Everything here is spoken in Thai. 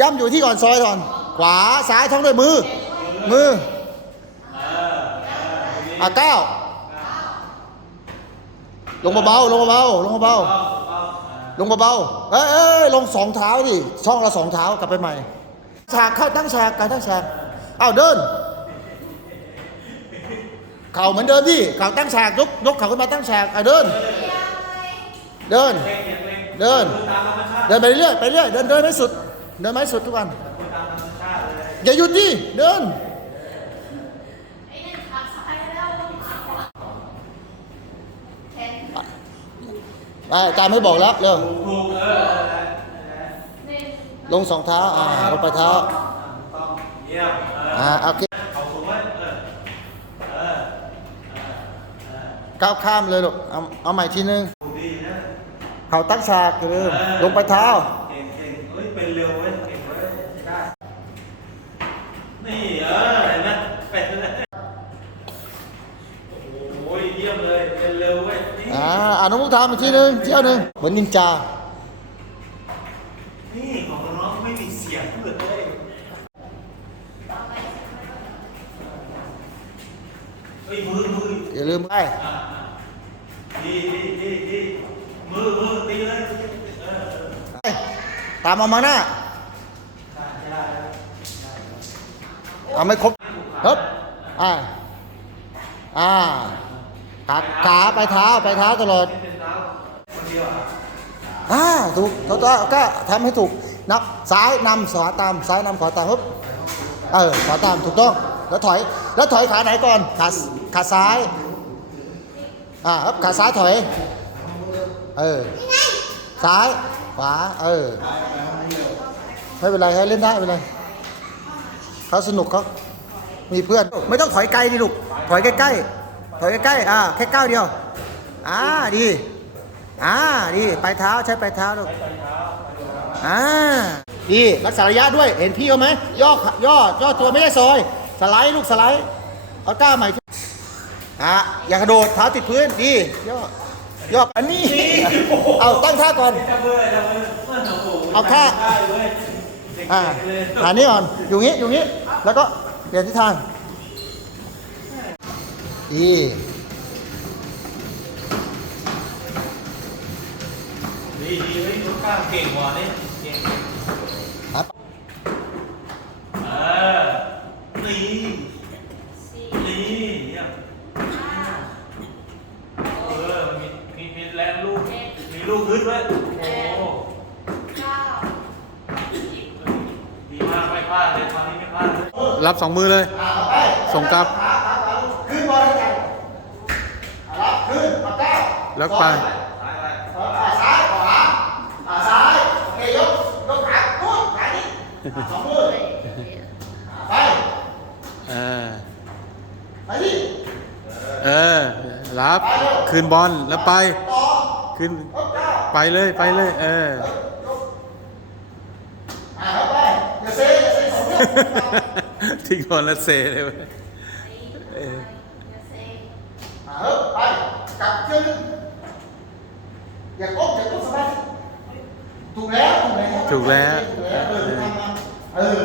ย่ำอยู่ที่ก่อนซอยก่อน ขวาซ้ายท้องด้วยมือ มืออะก้าลงเบาๆลงเบาๆลงเบาๆลงเบาๆเอ้ยเอ้ยลงสองเท้าดิช่องละสองเท้ากลับไปใหม่ฉากเข้าตั้งฉากการตั้งฉากอ้าวเดิน เข่าเหมือนเดิมดิเข่าตั้งฉากยกยกเข่าขึ้นมาตั้งฉากอะเดิน เดิน เดิน เดินไปเรื่อยไปเรื่อยเดินเดินให้สุด เดินให้สุดทุกวัน อย่าหยุดดิ เดินไปตามไม่บอกแล้วเร็วลงสองเท้า อ่าลงไปเท้า อ่าโอเคก้าวข้ามเลยลูก เอาเอาใหม่ทีนึง เข่าตั้งฉากอย่าลืมลงไปเท้า เก่งเก่งเฮ้ยเป็นเร็วเว้ยเก่งเว้ยได้นี่เออเห็นไหมเป็นเลยโอ้ยเยี่ยมเลยเป็นเร็วเว้ยนี่อ่าอ่าน้องมุกทำอีกทีนึงเที่ยวหนึ่งเหมือนนินจา นี่ของน้องไม่มีเสียงเลยเฮ้ยมือมืออย่าลืมไปอะดีดีดีดีมือมือตีเลยเออ ตามเอามาหน้าเอาไม่ครบฮึบอ่า อ่าขาขาไปเท้าไปเท้าตลอดอะอ่าถูกตัวตัวก็ทำให้ถูกนับซ้ายนำขวาตามซ้ายนำขวาตามฮึบเออขวาตามถูกต้อง แล้วถอย แล้วถอยขาไหนก่อนขาขาซ้ายอ่าฮึบขาซ้ายถอย เออ ซ้าย ขวา เออ ไม่เป็นไรให้เล่นได้ไม่เป็นไรเขาสนุกเขามีเพื่อน ไม่ต้องถอยไกลดิลูก ถอยใกล้ๆ ถอยใกล้ๆ อ่า แค่ก้าวเดียว อ่า ดี อ่า ดี ปลายเท้าใช้ปลายเท้าลูก อ่า ดี รักษาระยะด้วย เห็นพี่เขาไหม ย่อ ย่อ ย่อตัวไม่ใช่ซอย สไลด์ลูกสไลด์ เอาก้าวใหม่อะอย่ากระโดด เท้าติดพื้น ดี ย่อ ย่ออันนี้ เอาตั้งท่าก่อนจับมือเลยจับมือโอ้โหเอาท่าได้เว้ยเด็กอ่าๆเลยหานี่ก่อน อยู่งี้ อยู่งี้ แล้วก็เปลี่ยนทิศทางดีดีดีเฮ้ยลูกกล้ามเก่งว่ะนี่เก่ง ครับ เออนี่นี่เยี่ยมเออมีมีมีแรงลูกมีลูกฮึดด้วยโอ้โหดีมากไม่พลาดเลยตอนนี้ไม่พลาดเลย รับสองมือเลย ส่งกลับขึ้นบอลให้กันอะรับขึ้นมาก้าวแล้วไปซ้ายไปอ่าซ้ายขวาอ่าซ้ายโอเคยกยกขาพูดขานี่อ่าสองมือไปเออไปที่เออ รับ คืนบอลแล้วไปต่อคืนยกก้าวไปเลย ไปเลย เอออ่าเข้าไปอย่าเซอย่าเซสองเรื่อง ทิ้งบอลแล้วเซเลยเว้ยเอออ่าเฮ้ยไปกลับเที่ยวนึงอย่าก้มอย่าก้มสบายถูกแล้วถูกแล้วถูกแล้วถูกแล้วเออทำมาเออ